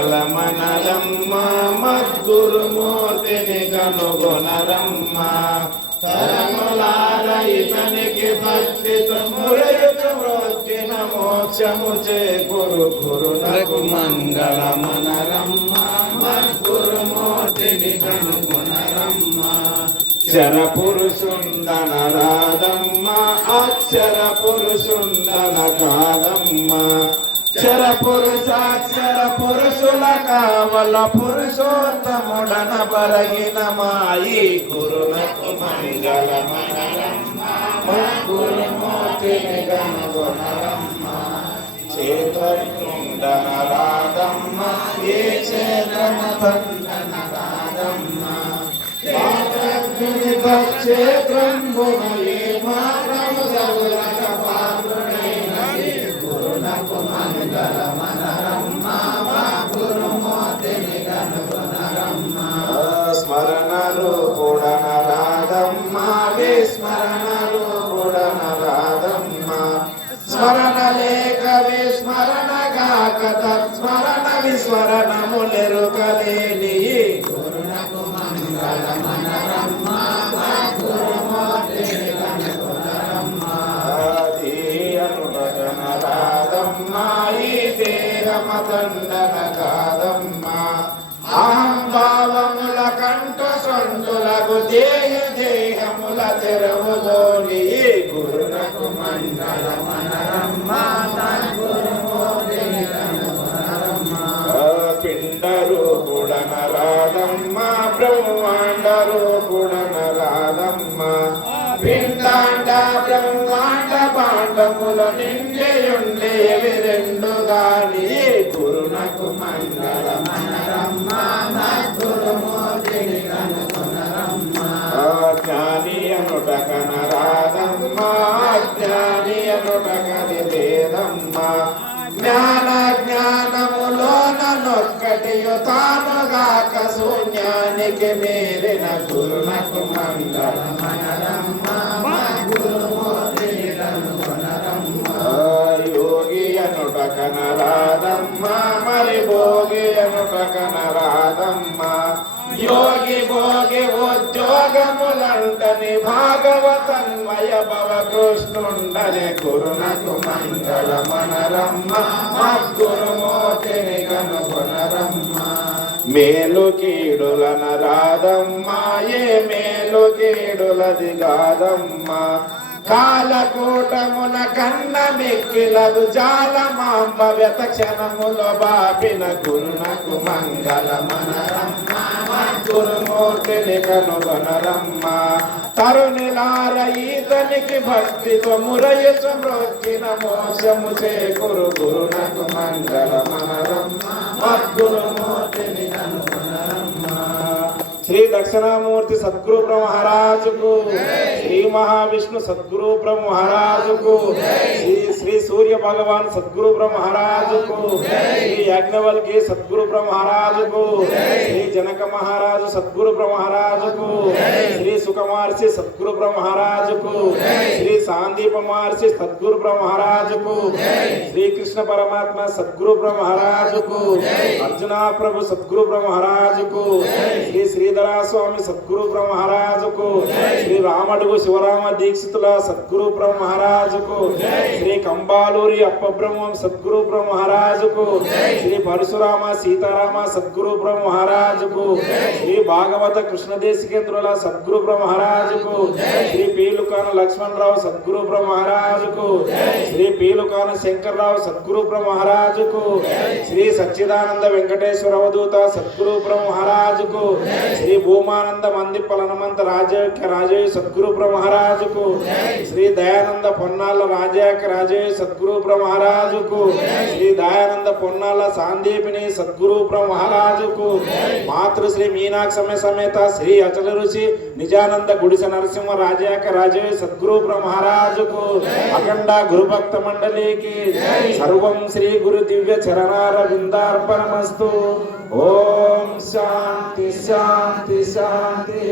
మంగళమనరమ్మ మద్గురుమూర్తిని కనుగొనరమ్మ తరములార ఇతనికి భక్తితో మురయుచు మ్రోక్కిన మోక్షము చేకూరు గురునకు మంగళమనరమ్మ మద్గురుమూర్తిని కనుగొనరమ్మ అక్షర పురుషుందన రాధమ్మ అక్షర పురుషుందన కాదమ్మ అక్షర పురుషాక్షర పురుషుల కావల పురుషోత్తముడన బరగిన మాయి గురునకు మంగళమనరమ్మ గురుమూర్తిని కనుగొనరమ్మ క్షేత్రకుండన రాధమ్మ ఏ క్షేత్రమ బంధన రాధమ్మ క్షేత్రం భువనే మాత్రము సగులక పాత్రుడైనది గురునకు మంగళమనరమ్మ గురుమూర్తిని కనుగొనరమ్మ స్మరణ రూపుడన రాధమ్మ విస్మరణ రూపుడన రాధమ్మ స్మరణ లేక విస్మరణ గాక తత్స్మరణ విస్మరణములెరుకలేని గురునకు మంగళమనరమ్మ గురుమూర్తిని కనుగొనరమ్మ ధీయనుడన రాధమ్మ ఈ దేహమదండన కాదమ్మ అహం భావముల కంఠ సొంటులకు దేహముల తెరవులోని గురునకు మంగళమనరమ్మ గురుమూర్తిని కనుగొనరమ్మ పిండ రూపుడన రాధమ్మ బ్రహ్మాండ రూపుడన రాధమ్మ పిండాండ బ్రహ్మాండ పాండముల నిండయుండేవి రెండు గాని గురునకు మంగళమనరమ్మ గురుమూర్తిని కనుగొనరమ్మ జ్ఞాని అనుటకన రాధమ్మ జ్ఞాని అనుటకని లేదమ్మ జ్ఞాన జ్ఞానములోన నొక్కటియు తానుగాక శూన్యానికి మేరిన గురునకు మంగళమనరమ్మ గురుమూర్తిని కనుగొనరమ్మ యోగి అనుటకన రాధమ్మ మరి భోగి అనుటకన రాధమ్మ యోగి భోగి ఉద్యోగములంటని భాగవతన్మయ భవ కృష్ణుండని గురునకు మంగళమనరమ్మ గురుమూర్తిని కనుగొనరమ్మ మేలు కీడులన రాధమ్మ ఏ మేలు కీడులది కాదమ్మ కాలకూటమున కన్న మిక్కిలదు జాలమాంబ వ్యత క్షణముల బాపిన గురునకు మంగళమనరమ్మ గురుమూర్తిని కనుగొనరమ్మ తరుణిలార ఈతనికి భక్తితో మురయుచు మ్రోక్కిన మోక్షము చేకూరు గురునకు మంగళమనరమ్మ గురుమూర్తిని కనుగొనరమ్మ శ్రీ దక్షిణామూర్తి సద్గురు బ్రహ్మరాజుకు శ్రీ మహావిష్ణు సద్గురు బ్రహ్మరాజుకు శ్రీ సూర్య భగవాన్ సద్గురు బ్రహ్మరాజుకు శ్రీ యాజ్ఞవల్కి సద్గురు బ్రహ్మరాజుకు శ్రీ జనక మహారాజు సద్గురు బ్రహ్మరాజుకు శ్రీ సుఖమహర్షి సద్గురు బ్రహ్మరాజుకు శ్రీ సాందీప మహర్షి సద్గురు బ్రహ్మరాజుకు శ్రీకృష్ణ పరమాత్మ సద్గురు బ్రహ్మరాజుకు అర్జున ప్రభు సద్గురు బ్రహ్మరాజుకు శ్రీ శ్రీధరాస్వామి సద్గురు బ్రహ్మరాజుకు శ్రీ రామడుగు శివరామ దీక్షితుల సద్గురు బ్రహ్మరాజుకు శ్రీ కంబాలూరి అప్పబ్రహ్మం సద్గురు బ్రహ్మరాజుకు శ్రీ పరశురామ సీతారామ సద్గురు బ్రహ్మరాజుకు శ్రీ భాగవత కృష్ణదేశికేంద్రుల సద్గురు బ్రహ్మరాజుకు శ్రీ పీలుకాన లక్ష్మణరావు సద్గురు బ్రహ్మరాజుకు శ్రీ పీలుకాన శంకర్రావు సద్గురు బ్రహ్మరాజుకు శ్రీ సచ్చిదానంద వెంకటేశ్వర అవధూత సద్గురు బ్రహ్మరాజుకు శ్రీ భూమానంద మందిప్పల హనుమంత రాజయ్య సద్గురు బ్రహ్మరాజుకు శ్రీ దయానంద పొన్నాల రాజయ్య సద్గురు బ్రహ్మరాజుకు శ్రీ దయానంద పొన్నాల సాందీపిని సద్గురు బ్రహ్మరాజుకు మాతృశ్రీ మీనాక్షమ్య సమేత శ్రీ అచల ఋషి నిజానంద గుడిస నరసింహ రాజయ్య సద్గురు బ్రహ్మరాజుకు అఖండ గురుభక్త మండలికి సర్వం శ్రీ గురు దివ్య చరణార విందార్పణమస్తు. ఓం శాంతి శాంతి శాంతి.